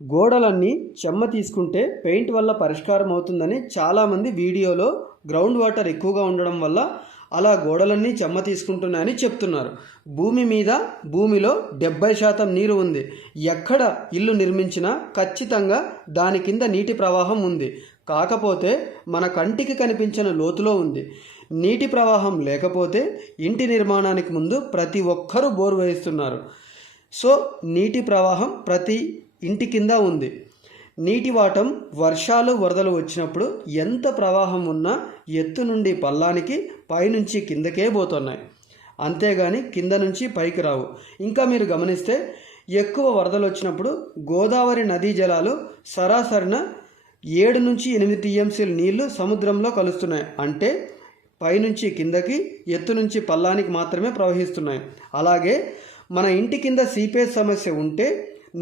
గోడలన్నీ చెమ్మ తీసుకుంటే పెయింట్ వల్ల పరిష్కారం అవుతుందని చాలామంది వీడియోలో గ్రౌండ్ వాటర్ ఎక్కువగా ఉండడం వల్ల అలా గోడలన్నీ చెమ్మ తీసుకుంటున్నాయని చెప్తున్నారు. భూమిలో 70% నీరు ఉంది. ఎక్కడ ఇల్లు నిర్మించినా ఖచ్చితంగా దాని కింద నీటి ప్రవాహం ఉంది. కాకపోతే మన కంటికి కనిపించిన లోతులో ఉంది. నీటి ప్రవాహం లేకపోతే ఇంటి నిర్మాణానికి ముందు ప్రతి ఒక్కరూ బోరు వేస్తున్నారు. సో నీటి ప్రవాహం ప్రతి ఇంటి కింద ఉంది. నీటి వాటం వర్షాలు వరదలు వచ్చినప్పుడు ఎంత ప్రవాహం ఉన్నా ఎత్తు నుండి పల్లానికి పైనుంచి కిందకే పోతున్నాయి, అంతేగాని కింద నుంచి పైకి రావు. ఇంకా మీరు గమనిస్తే ఎక్కువ వరదలు వచ్చినప్పుడు గోదావరి నదీ జలాలు సరాసరిన 7 నుంచి 8 టీఎంసీల నీళ్లు సముద్రంలో కలుస్తున్నాయి. అంటే పైనుంచి కిందకి ఎత్తు నుంచి పల్లానికి మాత్రమే ప్రవహిస్తున్నాయి. అలాగే మన ఇంటి కింద సీపేజ్ సమస్య ఉంటే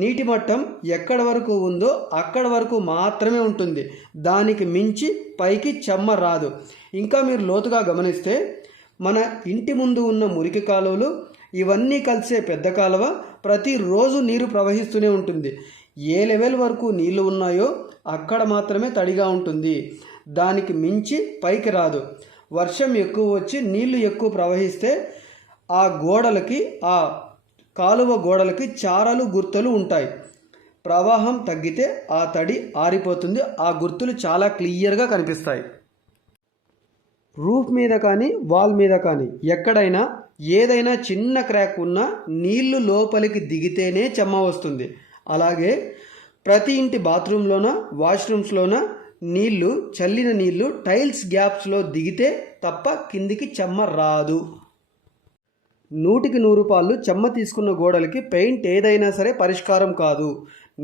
నీటి మట్టం ఎక్కడ వరకు ఉందో అక్కడ వరకు మాత్రమే ఉంటుంది. దానికి మించి పైకి చెమ్మ రాదు. ఇంకా మీరు లోతుగా గమనిస్తే మన ఇంటి ముందు ఉన్న మురికి కాలువలు ఇవన్నీ కలిసే పెద్ద కాలువ ప్రతిరోజు నీరు ప్రవహిస్తూనే ఉంటుంది. ఏ లెవెల్ వరకు నీళ్లు ఉన్నాయో అక్కడ మాత్రమే తడిగా ఉంటుంది. దానికి మించి పైకి రాదు. వర్షం ఎక్కువ వచ్చి నీళ్లు ఎక్కువ ప్రవహిస్తే ఆ గోడలకి ఆ కాలువ గోడలకి చారలు గుర్తులు ఉంటాయి. ప్రవాహం తగ్గితే ఆ తడి ఆరిపోతుంది. ఆ గుర్తులు చాలా క్లియర్గా కనిపిస్తాయి. రూఫ్ మీద కానీ వాల్ మీద కానీ ఎక్కడైనా ఏదైనా చిన్న క్రాక్ ఉన్నా నీళ్లు లోపలికి దిగితేనే చెమ్మ వస్తుంది. అలాగే ప్రతి ఇంటి బాత్రూంలోన వాష్రూమ్స్లోన నీళ్లు చల్లిన నీళ్లు టైల్స్ గ్యాప్స్లో దిగితే తప్ప కిందికి చెమ్మ రాదు. 100కి 100 రూపాయలు చెమ్మ తీసుకున్న గోడలకి పెయింట్ ఏదైనా సరే పరిష్కారం కాదు.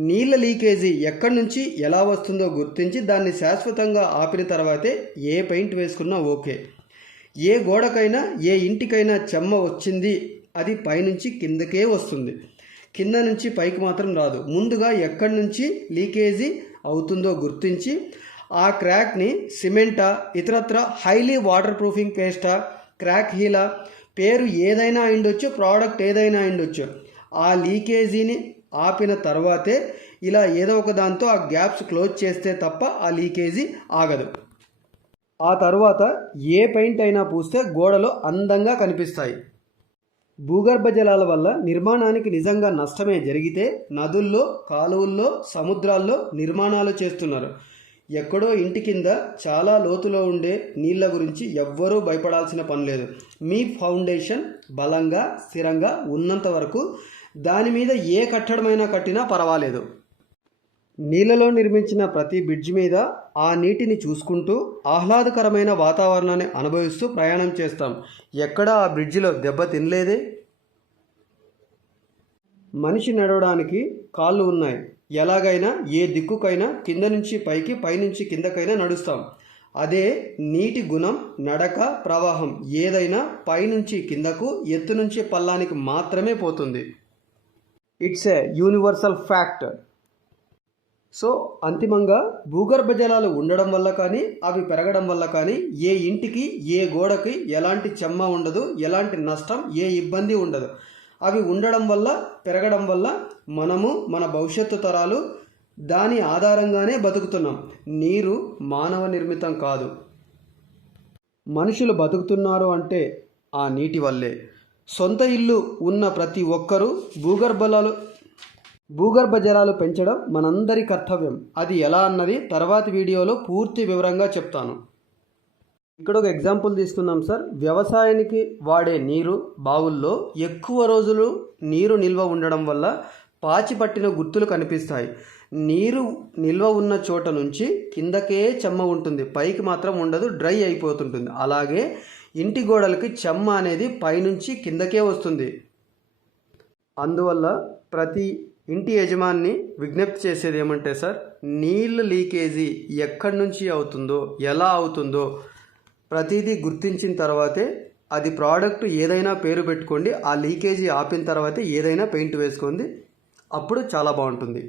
నీళ్ళ లీకేజీ ఎక్కడి నుంచి ఎలా వస్తుందో గుర్తించి దాన్ని శాశ్వతంగా ఆపిన తర్వాతే ఏ పెయింట్ వేసుకున్నా ఓకే. ఏ గోడకైనా ఏ ఇంటికైనా చెమ్మ వచ్చింది అది పైనుంచి కిందకే వస్తుంది, కింద నుంచి పైకి మాత్రం రాదు. ముందుగా ఎక్కడి నుంచి లీకేజీ అవుతుందో గుర్తించి ఆ క్రాక్ని సిమెంటా ఇతరత్ర హైలీ వాటర్ ప్రూఫింగ్ పేస్టా క్రాక్ హీలా పేరు ఏదైనా అయిండొచ్చు, ప్రోడక్ట్ ఏదైనా అయిండొచ్చు, ఆ లీకేజీని ఆపిన తర్వాతే ఇలా ఏదో ఒక దాంతో ఆ గ్యాప్స్ క్లోజ్ చేస్తే తప్ప ఆ లీకేజీ ఆగదు. ఆ తర్వాత ఏ పెయింట్ అయినా పూస్తే గోడలు అందంగా కనిపిస్తాయి. భూగర్భ జలాల వల్ల నిర్మాణానికి నిజంగా నష్టమే జరిగితే నదుల్లో, కాలువల్లో, సముద్రాల్లో నిర్మాణాలు చేస్తున్నారు. ఎక్కడో ఇంటి కింద చాలా లోతులో ఉండే నీళ్ళ గురించి ఎవ్వరూ భయపడాల్సిన పని లేదు. మీ ఫౌండేషన్ బలంగా స్థిరంగా ఉన్నంత వరకు దాని మీద ఏ కట్టడమైనా కట్టినా పర్వాలేదు. నీళ్ళలో నిర్మించిన ప్రతి బ్రిడ్జ్ మీద ఆ నీటిని చూసుకుంటూ ఆహ్లాదకరమైన వాతావరణాన్ని అనుభవిస్తూ ప్రయాణం చేస్తాం. ఎక్కడా ఆ బ్రిడ్జిలో దెబ్బ తినలేదే. మనిషి నడవడానికి కాళ్ళు ఉన్నాయి. ఎలాగైనా ఏ దిక్కుకైనా కింద నుంచి పైకి పైనుంచి కిందకైనా నడుస్తాం. అదే నీటి గుణం, నడక, ప్రవాహం ఏదైనా పైనుంచి కిందకు ఎత్తు నుంచి పల్లానికి మాత్రమే పోతుంది. It's a universal fact. So అంతిమంగా భూగర్భ జలాలు ఉండడం వల్ల కానీ అవి పెరగడం వల్ల కానీ ఏ ఇంటికి ఏ గోడకి ఎలాంటి చెమ్మ ఉండదు, ఎలాంటి నష్టం ఏ ఇబ్బంది ఉండదు. అవి ఉండడం వల్ల పెరగడం వల్ల మనము మన భవిష్యత్తు తరాలు దాని ఆధారంగానే బతుకుతున్నాం. నీరు మానవ నిర్మితం కాదు. మనుషులు బతుకుతున్నారు అంటే ఆ నీటి వల్లే. సొంత ఇల్లు ఉన్న ప్రతి ఒక్కరూ భూగర్భ జలాలు పెంచడం మనందరి కర్తవ్యం. అది ఎలా అన్నది తర్వాతి వీడియోలో పూర్తి వివరంగా చెప్తాను. ఇక్కడ ఒక ఎగ్జాంపుల్ తీసుకున్నాం సార్. వ్యవసాయానికి వాడే నీరు బావుల్లో ఎక్కువ రోజులు నీరు నిల్వ ఉండడం వల్ల పాచి పట్టిన గుర్తులు కనిపిస్తాయి. నీరు నిల్వ ఉన్న చోట నుంచి కిందకే చెమ్మ ఉంటుంది, పైకి మాత్రం ఉండదు, డ్రై అయిపోతుంటుంది. అలాగే ఇంటి గోడలకి చెమ్మ అనేది పైనుంచి కిందకే వస్తుంది. అందువల్ల ప్రతి ఇంటి యజమాని విజ్ఞప్తి చేసేది ఏమంటే సార్, నీళ్ళ లీకేజీ ఎక్కడి నుంచి అవుతుందో ఎలా అవుతుందో ప్రతిదీ గుర్తించిన తర్వాతే అది ప్రోడక్ట్ ఏదైనా పేరు పెట్టుకోండి. ఆ లీకేజీ ఆపిన తర్వాతే ఏదైనా పెయింట్ వేసుకోండి. అప్పుడు చాలా బాగుంటుంది.